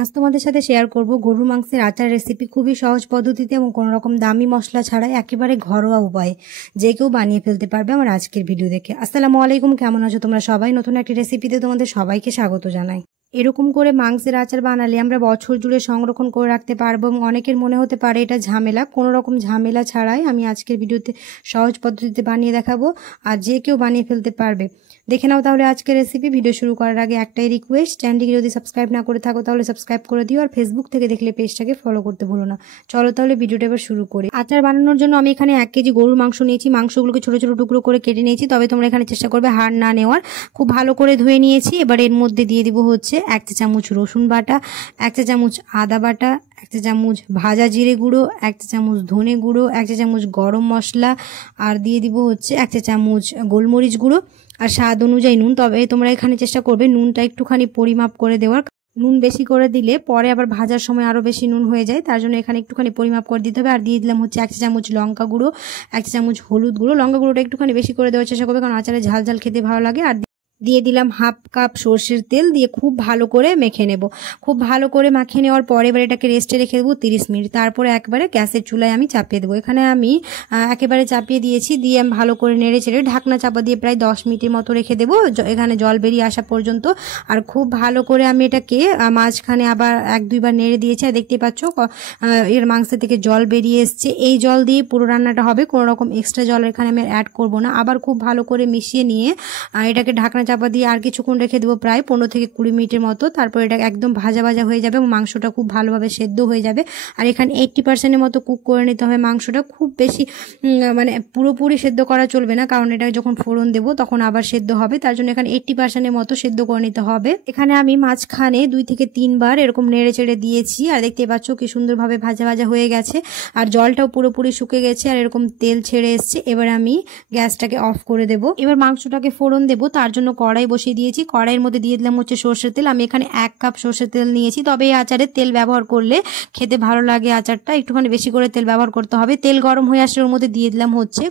আজ তোমাদের সাথে শেয়ার করব গরুর মাংসের আচার রেসিপি। খুবই সহজ পদ্ধতিতে এবং কোনো রকম দামি মশলা ছাড়াই একেবারে ঘরোয়া উপায়ে যে কেউ বানিয়ে ফেলতে পারবে আমার আজকের ভিডিও দেখে। আসসালামু আলাইকুম, কেমন আছো তোমরা সবাই? নতুন একটি রেসিপিতে তোমাদের সবাইকে স্বাগত জানাই। এরকম করে মাংসের আচার বানালে আমরা বছর জুড়ে সংরক্ষণ করে রাখতে পারবো এবং অনেকের মনে হতে পারে এটা ঝামেলা। কোনো রকম ঝামেলা ছাড়াই আমি আজকের ভিডিওতে সহজ পদ্ধতিতে বানিয়ে দেখাবো আর যে কেউ বানিয়ে ফেলতে পারবে। দেখে নাও তাহলে আজকের রেসিপি। ভিডিও শুরু করার আগে একটাই রিকোয়েস্ট, চ্যানেলটিকে যদি সাবস্ক্রাইব না করে থাকো তাহলে সাবস্ক্রাইব করে দিও আর ফেসবুক থেকে দেখলে পেজটাকে ফলো করতে ভুলো না। চলো তাহলে ভিডিওটা এবার শুরু করি। আচার বানানোর জন্য আমি এখানে 1 কেজি গরুর মাংস নিয়েছি। মাংসগুলোকে ছোট ছোট টুকরো করে কেটে নিয়েছি, তবে তোমরা এখানে চেষ্টা করবে হাড় না নেওয়ার। খুব ভালো করে ধুয়ে নিয়েছি। এবার এর মধ্যে দিয়ে দিব হচ্ছে 1 চা চামচ রসুন বাটা, 1 চা চামচ আদা বাটা, 1 চা চামচ ভাজা জিরে গুঁড়ো, 1 চা চামচ ধনে গুঁড়ো, 1 চা চামচ গরম মশলা, আর দিয়ে দিব হচ্ছে 1 চা চামচ গোলমরিচ গুঁড়ো আর স্বাদ অনুযায়ী নুন। তবে তোমরা এখানে চেষ্টা করবে নুনটা একটুখানি পরিমাপ করে দেওয়ার। নুন বেশি করে দিলে পরে আবার ভাজার সময় আরও বেশি নুন হয়ে যায়, তার জন্য এখানে একটুখানি পরিমাপ করে দিতে হবে। আর দিয়ে দিলাম হচ্ছে 1 চা চামচ লঙ্কা গুঁড়ো, 1 চা চামচ হলুদ গুঁড়ো। লঙ্কা গুঁড়োটা একটুখানি বেশি করে দেওয়ার চেষ্টা করবে, কারণ আচারে ঝাল ঝাল খেতে ভালো লাগে। আর দিয়ে দিলাম 1/2 কাপ সর্ষের তেল, দিয়ে খুব ভালো করে মেখে নেব। খুব ভালো করে মাখিয়ে নেওয়ার পরে এবার এটাকে রেস্টে রেখে দেবো 30 মিনিট। তারপরে একবারে গ্যাসের চুলায় আমি চাপিয়ে দেবো। এখানে আমি একেবারে চাপিয়ে দিয়েছি, দিয়ে আমি ভালো করে নেড়ে চেড়ে ঢাকনা চাপা দিয়ে প্রায় 10 মিনিটের মতো রেখে দেবো, এখানে জল বেরিয়ে আসা পর্যন্ত। আর খুব ভালো করে আমি এটাকে মাঝখানে আবার 1-2 বার নেড়ে দিয়েছি। আর দেখতে পাচ্ছ এর মাংস থেকে জল বেরিয়ে এসছে। এই জল দিয়ে পুরো রান্নাটা হবে, কোনো রকম এক্সট্রা জল এখানে আমি অ্যাড করব না। আবার খুব ভালো করে মিশিয়ে নিয়ে এটাকে ঢাকনা চাপা দিয়ে আর কিছুক্ষণ রেখে দেবো, প্রায় 15 থেকে 20 মিনিটের মতো। তারপর এটা একদম ভাজা ভাজা হয়ে যাবে এবং মাংসটা খুব ভালোভাবে সেদ্ধ হয়ে যাবে। আর এখানে 80%-এর মতো কুক করে নিতে হবে মাংসটা। খুব বেশি মানে পুরোপুরি সেদ্ধ করা চলবে না, কারণ এটা যখন ফোড়ন দেবো তখন আবার সেদ্ধ হবে, তার জন্য এখানে 80%-এর মতো সেদ্ধ করে নিতে হবে। এখানে আমি মাঝখানে 2 থেকে 3 বার এরকম নেড়ে চেড়ে দিয়েছি। আর দেখতে পাচ্ছ কি সুন্দরভাবে ভাজা ভাজা হয়ে গেছে আর জলটাও পুরোপুরি শুকে গেছে আর এরকম তেল ছেড়ে এসছে। এবার আমি গ্যাসটাকে অফ করে দেব। এবার মাংসটাকে ফোড়ন দেবো, তার জন্য কড়াই বসিয়ে দিয়েছি। কড়াইয়ের মধ্যে দিয়ে দিলাম হচ্ছে সর্ষের তেল। আমি এখানে 1 কাপ সর্ষের তেল নিয়েছি, তবে এই আচারে তেল ব্যবহার করলে খেতে ভালো লাগে। আচারটা একটুখানি বেশি করে তেল ব্যবহার করতে হবে। তেল গরম হয়ে আসলে ওর মধ্যে দিয়ে দিলাম হচ্ছে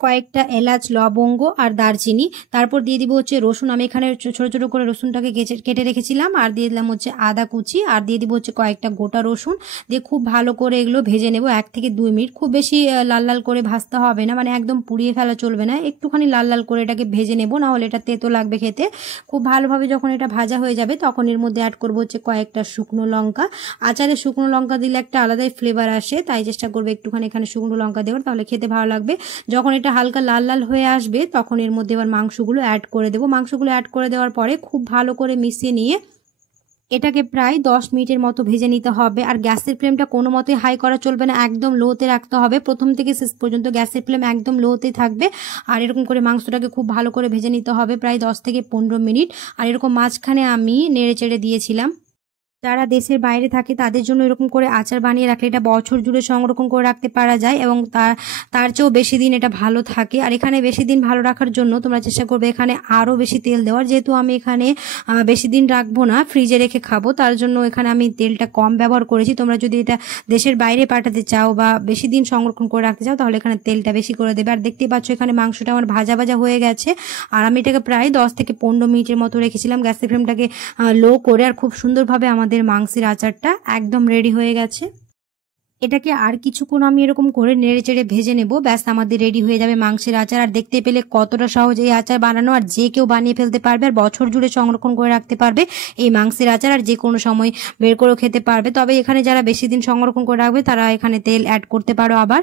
কয়েকটা এলাচ, লবঙ্গ আর দারচিনি। তারপর দিয়ে দিব হচ্ছে রসুন। আমি এখানে ছোট ছোট করে রসুনটাকে কেটে রেখেছিলাম। আর দিয়ে দিলাম হচ্ছে আদা কুচি, আর দিয়ে দিব হচ্ছে কয়েকটা গোটা রসুন। দিয়ে খুব ভালো করে এগুলো ভেজে নেব 1 থেকে 2 মিনিট। খুব বেশি লাল লাল করে ভাজতে হবে না, মানে একদম পুড়িয়ে ফেলা চলবে না। একটুখানি লাল লাল করে এটাকে ভেজে নেব, না হলে এটা তেতো লাগবে খেতে। খুব ভালোভাবে যখন এটা ভাজা হয়ে যাবে তখন এর মধ্যে অ্যাড করবো হচ্ছে কয়েকটা শুকনো লঙ্কা। আচারে শুকনো লঙ্কা দিলে একটা আলাদাই ফ্লেভার আসে, তাই চেষ্টা করবে একটুখানি এখানে শুকনো লঙ্কা দেওয়ার, তাহলে খেতে ভালো লাগবে। যখন এটা হালকা লাল লাল হয়ে আসবে তখন এর মধ্যে এবার মাংসগুলো অ্যাড করে দেবো। মাংসগুলো অ্যাড করে দেওয়ার পরে খুব ভালো করে মিশিয়ে নিয়ে এটাকে প্রায় 10 মিনিটের মতো ভেজে নিতে হবে। আর গ্যাসের ফ্লেমটা কোনো মতেই হাই করা চলবে না, একদম লোতে রাখতে হবে। প্রথম থেকে শেষ পর্যন্ত গ্যাসের ফ্লেম একদম লোতেই থাকবে। আর এরকম করে মাংসটাকে খুব ভালো করে ভেজে নিতে হবে প্রায় 10 থেকে 15 মিনিট। আর এরকম মাঝখানে আমি নেড়ে চেড়ে দিয়েছিলাম। যারা দেশের বাইরে থাকে তাদের জন্য এরকম করে আচার বানিয়ে রাখলে এটা বছর জুড়ে সংরক্ষণ করে রাখতে পারা যায় এবং তার চেয়েও বেশি দিন এটা ভালো থাকে। আর এখানে বেশি দিন ভালো রাখার জন্য তোমরা চেষ্টা করবে এখানে আরও বেশি তেল দেওয়ার। যেহেতু আমি এখানে বেশি দিন রাখবো না, ফ্রিজে রেখে খাবো, তার জন্য এখানে আমি তেলটা কম ব্যবহার করেছি। তোমরা যদি এটা দেশের বাইরে পাঠাতে চাও বা বেশি দিন সংরক্ষণ করে রাখতে চাও তাহলে এখানে তেলটা বেশি করে দেবে। আর দেখতে পাচ্ছ এখানে মাংসটা আমার ভাজা ভাজা হয়ে গেছে। আর আমি এটাকে প্রায় 10 থেকে 15 মিনিটের মতো রেখেছিলাম গ্যাসের ফ্লেমটাকে লো করে। আর খুব সুন্দরভাবে আমাদের মাংসের আচারটা একদম রেডি হয়ে গেছে। এটাকে আর কিছুক্ষণ আমি এরকম করে নেড়ে চেড়ে ভেজে নেব, ব্যাস আমাদের রেডি হয়ে যাবে মাংসের আচার। আর দেখতে পেলে কতটা সহজ এই আচার বানানো, আর যে কেউ বানিয়ে ফেলতে পারবে আর বছর জুড়ে সংরক্ষণ করে রাখতে পারবে এই মাংসের আচার, আর যে কোনো সময় বের করেও খেতে পারবে। তবে এখানে যারা বেশি দিন সংরক্ষণ করে রাখবে তারা এখানে তেল অ্যাড করতে পারো আবার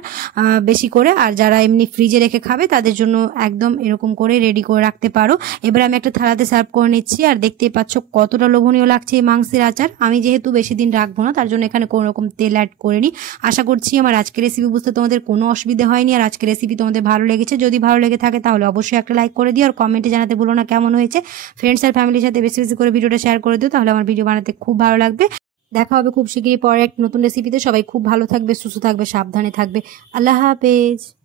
বেশি করে, আর যারা এমনি ফ্রিজে রেখে খাবে তাদের জন্য একদম এরকম করে রেডি করে রাখতে পারো। এবার আমি একটা থালাতে সার্ভ করে নিচ্ছি। আর দেখতে পাচ্ছ কতটা লোভনীয় লাগছে এই মাংসের আচার। আমি যেহেতু বেশি দিন রাখবো না তার জন্য এখানে কোনো রকম তেল অ্যাড করিনি। আশা করছি আমার আজকের রেসিপি বুঝতে তোমাদের কোনো অসুবিধা হয়নি আর আজকের রেসিপি তোমাদের ভালো লেগেছে। যদি ভালো লেগে থাকে তাহলে অবশ্যই একটা লাইক করে দিও আর কমেন্টে জানাতে ভুলো না কেমন হয়েছে। ফ্রেন্ডস আর ফ্যামিলির সাথে বেশি বেশি করে ভিডিওটা শেয়ার করে দিও, তাহলে আমার ভিডিও বানাতে খুব ভালো লাগবে। দেখা হবে খুব শীঘ্রই পরে এক নতুন রেসিপিতে। সবাই খুব ভালো থাকবে, সুস্থ থাকবে, সাবধানে থাকবে। আল্লাহ হাফেজ।